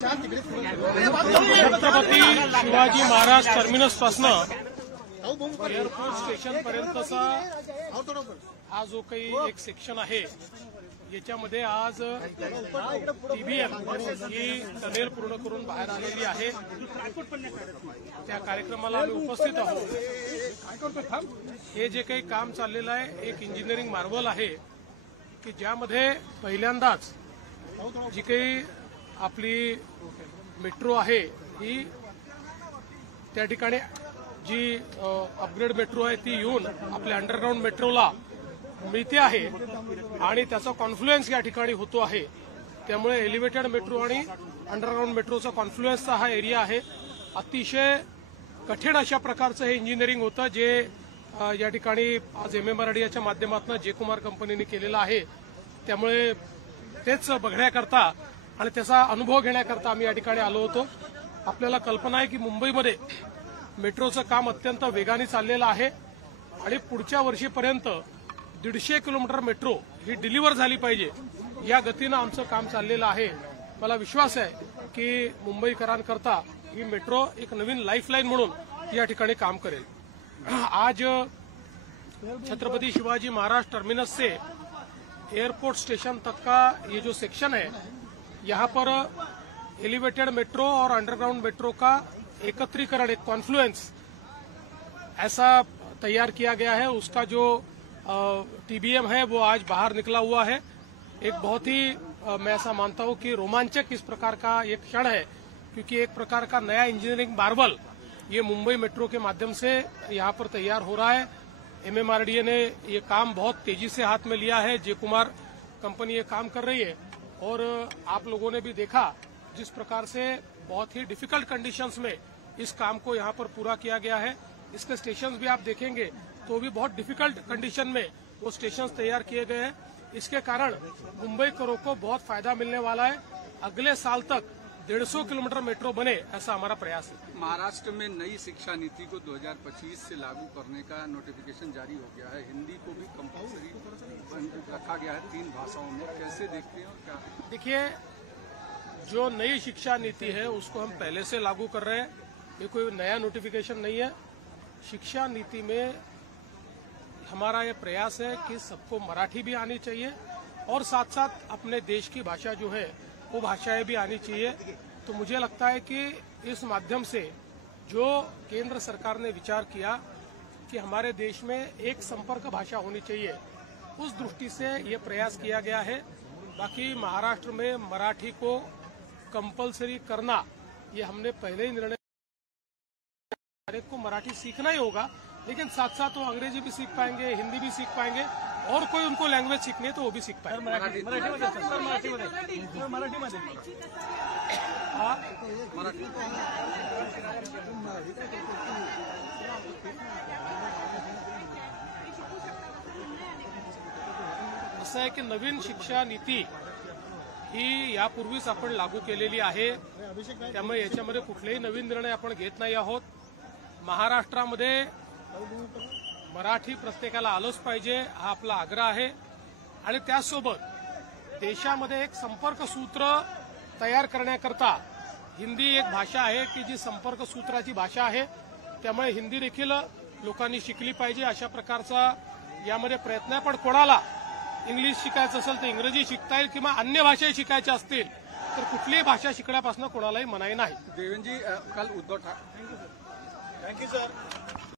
Chhatrapati Shivaji Maharaj terminus पासून airport station पर्यंतचा हा जो काही एक सेक्शन आहे याच्यामध्ये आज टीबीएम ही टनेल पूर्ण करून बाहेर आलेली आहे। त्या कार्यक्रमाला आम्ही उपस्थित आहोत। हे जे काही काम चाललेलं आहे एक इंजिनिअरिंग मार्वल आहे की ज्यामध्ये पहिल्यांदाच जी काही आपली मेट्रो आहे ही त्या ठिकाणी जी अपग्रेड मेट्रो आहे ती येऊन आपल्या अंडरग्राउंड मेट्रोला मिळते आहे आणि त्याचा कॉन्फ्लुएन्स या ठिकाणी होतो आहे। त्यामुळे एलिव्हेटेड मेट्रो आणि अंडरग्राउंड मेट्रोचा कॉन्फ्लुएन्सचा हा एरिया आहे। अतिशय कठीण अशा प्रकारचं हे इंजिनिअरिंग होतं जे या ठिकाणी आज MMRDAच्या माध्यमातून जे कुमार कंपनीने केलेलं आहे। त्यामुळे तेच बघण्याकरता आणि त्याचा अनुभव घेण्याकरता आम्ही या ठिकाणी आलो होतो। आपल्याला कल्पना आहे की मुंबईमध्ये मेट्रोचं काम अत्यंत वेगाने चाललेलं आहे आणि पुढच्या वर्षीपर्यंत 150 किलोमीटर मेट्रो ही डिलिव्हर झाली पाहिजे या गतीनं आमचं काम चाललेलं आहे। मला विश्वास आहे की मुंबईकरांकरता ही मेट्रो एक नवीन लाईफलाईन म्हणून या ठिकाणी काम करेल। आज छत्रपति शिवाजी महाराज टर्मिनस से एयरपोर्ट स्टेशन तक का ये जो सेक्शन है यहाँ पर एलिवेटेड मेट्रो और अंडरग्राउंड मेट्रो का एकत्रीकरण एक कॉन्फ्लुएंस ऐसा तैयार किया गया है। उसका जो टीबीएम है वो आज बाहर निकला हुआ है। एक बहुत ही मैं ऐसा मानता हूं कि रोमांचक इस प्रकार का एक क्षण है क्योंकि एक प्रकार का नया इंजीनियरिंग मार्वल ये मुंबई मेट्रो के माध्यम से यहाँ पर तैयार हो रहा है। MMRDA ने ये काम बहुत तेजी से हाथ में लिया है। जे कुमार कंपनी ये काम कर रही है और आप लोगों ने भी देखा जिस प्रकार से बहुत ही डिफिकल्ट कंडीशंस में इस काम को यहाँ पर पूरा किया गया है। इसके स्टेशंस भी आप देखेंगे तो भी बहुत डिफिकल्ट कंडीशन में वो स्टेशंस तैयार किए गए हैं। इसके कारण मुंबईकरों को बहुत फायदा मिलने वाला है। अगले साल तक 150 किलोमीटर मेट्रो बने ऐसा हमारा प्रयास है। महाराष्ट्र में नई शिक्षा नीति को 2025 से लागू करने का नोटिफिकेशन जारी हो गया है। हिंदी को भी कंपल्सरी रखा गया है 3 भाषाओं में। कैसे देखते हैं और क्या? देखिए, जो नई शिक्षा नीति है उसको हम पहले से लागू कर रहे हैं। ये कोई नया नोटिफिकेशन नहीं है। शिक्षा नीति में हमारा ये प्रयास है कि सबको मराठी भी आनी चाहिए और साथ साथ अपने देश की भाषा जो है वो भाषाएं भी आनी चाहिए। तो मुझे लगता है कि इस माध्यम से जो केंद्र सरकार ने विचार किया कि हमारे देश में एक संपर्क भाषा होनी चाहिए, उस दृष्टि से ये प्रयास किया गया है। बाकी महाराष्ट्र में मराठी को कंपलसरी करना ये हमने पहले ही निर्णय, को मराठी सीखना ही होगा, लेकिन साथ साथ वो अंग्रेजी भी सीख पाएंगे, हिंदी भी सीख पाएंगे और कोई उनको लैंग्वेज सीखनी है तो वो भी सीख पाएंगे। असं आहे की नवीन शिक्षा नीती ही यापूर्वीच आपण लागू केलेली आहे। त्यामुळे याच्यामध्ये कुठलेही नवीन निर्णय आपण घेत नाही आहोत। महाराष्ट्रामध्ये मराठी प्रत्येकाला आलंच पाहिजे हा आपला आग्रह आहे आणि त्यासोबत देशामध्ये एक संपर्क सूत्र तयार करण्याकरता हिंदी एक भाषा आहे की जी संपर्क सूत्राची भाषा आहे। त्यामुळे हिंदी देखील लोकांनी शिकली पाहिजे अशा प्रकारचा यामध्ये प्रयत्न आहे। पण कोणाला इंग्लिश शिकायचं असेल तर इंग्रजी शिकता येईल किंवा अन्य भाषा शिकायच्या असतील तर कुठलीही भाषा शिकण्यापासून कोणालाही मनाई नाही। देवेंद्र जी, कल Uddhav Thackeray, thank you sir.